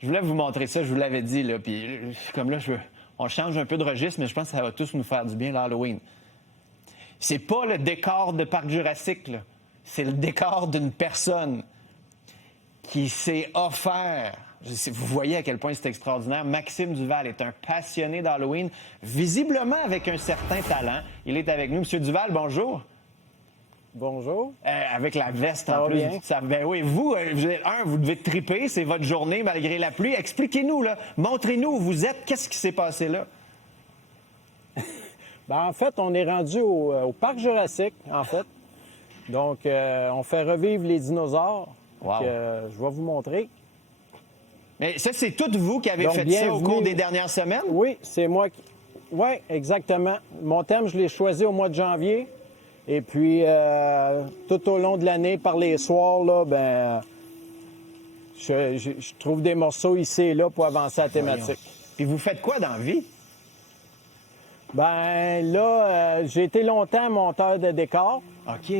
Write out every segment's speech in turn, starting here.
Je voulais vous montrer ça, je vous l'avais dit, là. Puis, comme là, on change un peu de registre, mais je pense que ça va tous nous faire du bien, l'Halloween. C'est pas le décor de Parc Jurassique, là. C'est le décor d'une personne qui s'est offert. Vous voyez à quel point c'est extraordinaire. Maxime Duval est un passionné d'Halloween, visiblement avec un certain talent. Il est avec nous. Monsieur Duval, bonjour. Bonjour. Avec la veste Ça en va plus. bien? Ben oui, vous, vous devez triper, c'est votre journée malgré la pluie. Expliquez-nous, là. Montrez-nous où vous êtes. Qu'est-ce qui s'est passé là? En fait, on est rendu au Parc Jurassique, en fait. Donc, on fait revivre les dinosaures. Wow. Donc, je vais vous montrer. Mais ça, c'est tout vous qui avez Donc, fait ça au cours des dernières semaines? Oui, c'est moi qui... Oui, exactement. Mon thème, je l'ai choisi au mois de janvier. Et puis, tout au long de l'année, par les soirs, là, je trouve des morceaux ici et là pour avancer la thématique. Puis vous faites quoi dans la vie? J'ai été longtemps monteur de décor. OK.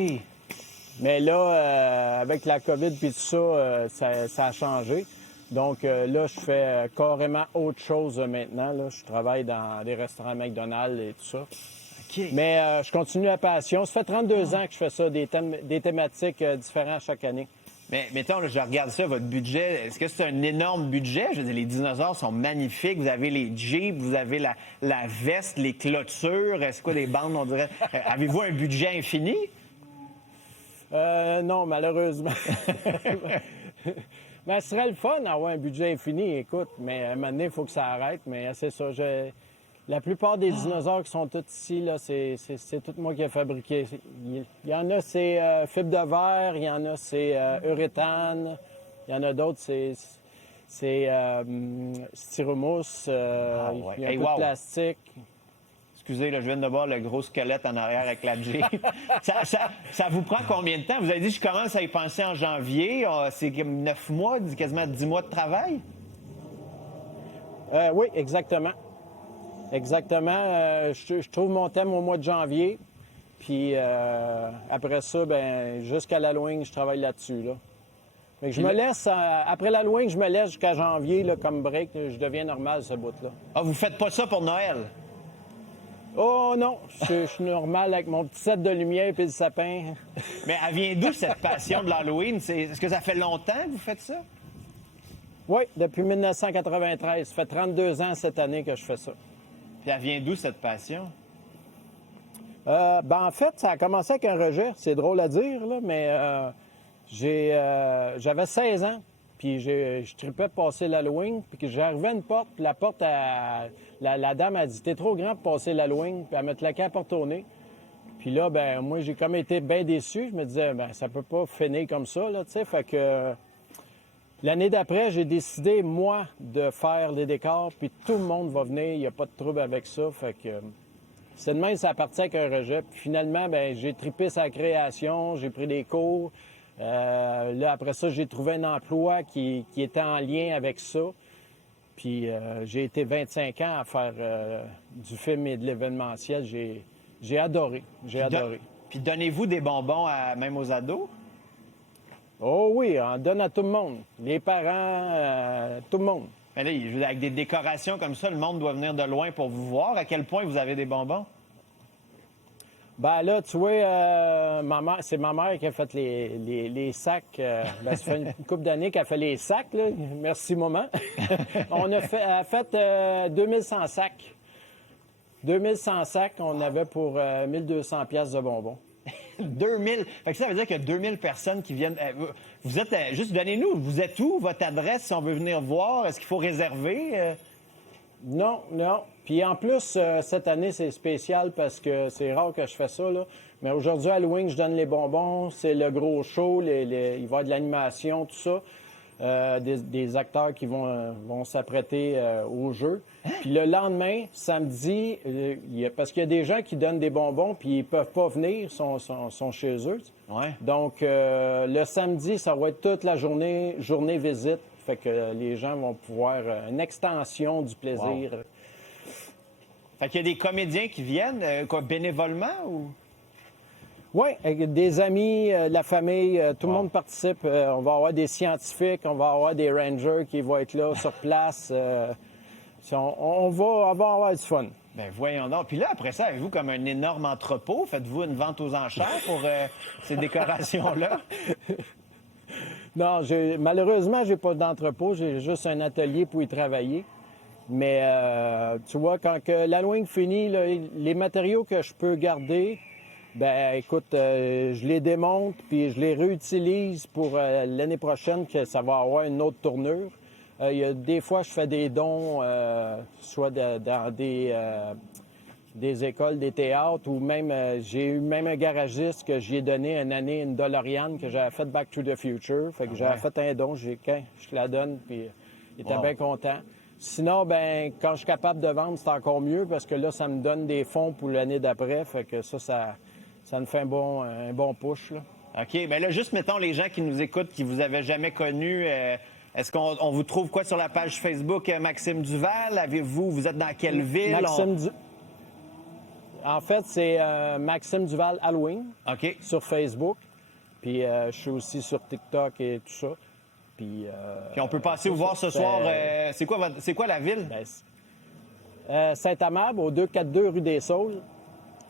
Mais là, avec la COVID puis tout ça, ça a changé. Donc là, je fais carrément autre chose maintenant. Là. Je travaille dans des restaurants McDonald's et tout ça. OK. Mais je continue la passion. Ça fait 32 ans que je fais ça, des thématiques différentes chaque année. Mais mettons, là, je regarde ça, votre budget. Est-ce que c'est un énorme budget? Je veux dire, les dinosaures sont magnifiques. Vous avez les jeeps, vous avez la veste, les clôtures. Est-ce quoi, les bandes, on dirait? Avez-vous un budget infini? Non, malheureusement. Mais ce serait le fun d'avoir un budget infini, écoute. Mais à un moment donné, il faut que ça arrête. Mais c'est ça. La plupart des dinosaures qui sont tous ici, là, c'est tout moi qui ai fabriqué. Il y en a, c'est fibre de verre. Il y en a, c'est uréthane. Il y en a d'autres, c'est styromousse. Il y a un peu de plastique. Excusez, là, je viens de voir le gros squelette en arrière avec la Jeep. ça vous prend combien de temps? Vous avez dit, je commence à y penser en janvier. C'est 9 mois, quasiment 10 mois de travail? Oui, exactement. Exactement. Je trouve mon thème au mois de janvier. Puis après ça, jusqu'à l'Halloween, je travaille là-dessus. Là. Mais je me laisse, après l'Halloween, je me laisse jusqu'à janvier là, comme break. Je deviens normal, ce bout-là. Ah, vous faites pas ça pour Noël? Oh non, je suis normal avec mon petit set de lumière et le sapin. Mais elle vient d'où, cette passion de l'Halloween? Est-ce que ça fait longtemps que vous faites ça? Oui, depuis 1993. Ça fait 32 ans cette année que je fais ça. Puis elle vient d'où, cette passion? En fait, ça a commencé avec un rejet. C'est drôle à dire, là, mais j'avais 16 ans. Puis je tripais de passer l'Halloween. Puis que j'arrivais à une porte, puis la porte, la dame a dit « T'es trop grand pour passer l'Halloween. » Puis elle me claquait la porte au nez. Puis là, moi, j'ai comme été bien déçu. Je me disais « ça peut pas finir comme ça, là, tu sais. » Fait que l'année d'après, j'ai décidé, moi, de faire les décors. Puis tout le monde va venir. Il n'y a pas de trouble avec ça. Fait que c'est de même, ça a parti avec un rejet. Puis finalement, j'ai trippé sa création. J'ai pris des cours. Là, après ça, j'ai trouvé un emploi qui était en lien avec ça. Puis j'ai été 25 ans à faire du film et de l'événementiel. J'ai adoré. J'ai adoré. Puis donnez-vous des bonbons même aux ados? Oh oui, on donne à tout le monde. Les parents, tout le monde. Mais là, avec des décorations comme ça, le monde doit venir de loin pour vous voir. À quel point vous avez des bonbons? Là, tu vois, c'est ma mère qui a fait les sacs. Ça fait une couple d'années qu'elle fait les sacs, là. Merci, maman. Elle a fait 2100 sacs. 2100 sacs, on avait pour 1200 pièces de bonbons. 2000. Fait que ça veut dire qu'il y a 2000 personnes qui viennent. Vous êtes. Juste donnez-nous, vous êtes où? Votre adresse, si on veut venir voir? Est-ce qu'il faut réserver? Non. Puis en plus, cette année, c'est spécial parce que c'est rare que je fais ça, là. Mais aujourd'hui, à Halloween, je donne les bonbons. C'est le gros show. Il va y avoir de l'animation, tout ça. Des acteurs qui vont s'apprêter au jeu. Puis le lendemain, samedi, parce qu'il y a des gens qui donnent des bonbons puis ils peuvent pas venir, sont chez eux. Ouais. Donc, le samedi, ça va être toute la journée visite. Fait que les gens vont pouvoir une extension du plaisir. Wow. Fait qu'il y a des comédiens qui viennent, bénévolement ou? Oui, avec des amis, la famille, tout le monde participe. On va avoir des scientifiques, on va avoir des rangers qui vont être là sur place. On va avoir du fun. Ben voyons donc. Puis là, après ça, avez-vous comme un énorme entrepôt? Faites-vous une vente aux enchères pour ces décorations-là? Non, malheureusement, j'ai pas d'entrepôt. J'ai juste un atelier pour y travailler. Mais tu vois, quand que l'Halloween finit, là, les matériaux que je peux garder, ben écoute, je les démonte puis je les réutilise pour l'année prochaine que ça va avoir une autre tournure. Il y a des fois, je fais des dons, soit dans des écoles, des théâtres, ou même, j'ai eu même un garagiste que j'y ai donné une année une DeLorean que j'avais fait Back to the Future. Fait que j'avais fait un don, je te la donne, puis il était bien content. Sinon, ben quand je suis capable de vendre, c'est encore mieux parce que là, ça me donne des fonds pour l'année d'après. Fait que ça me fait un bon push, là. OK. Bien là, juste mettons les gens qui nous écoutent, qui vous avaient jamais connu, est-ce qu'on vous trouve quoi sur la page Facebook Maxime Duval? Vous êtes dans quelle ville? En fait, c'est Maxime Duval Halloween OK. sur Facebook. Puis je suis aussi sur TikTok et tout ça. Puis on peut passer vous voir ce soir. C'est quoi la ville? Saint-Amable, au 242 rue des Saules.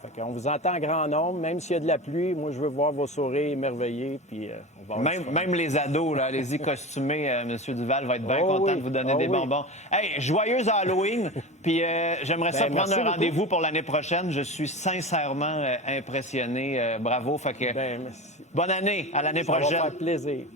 Fait qu'on vous entend en grand nombre. Même s'il y a de la pluie, moi, je veux voir vos sourires émerveillés. Puis on va même les ados, là, allez-y costumés, M. Duval va être bien content de vous donner des bonbons. Hey, joyeux Halloween! Puis j'aimerais ça prendre un rendez-vous pour l'année prochaine. Je suis sincèrement impressionné. Bravo. Fait que, merci. bonne année, à l'année prochaine. Ça va faire plaisir.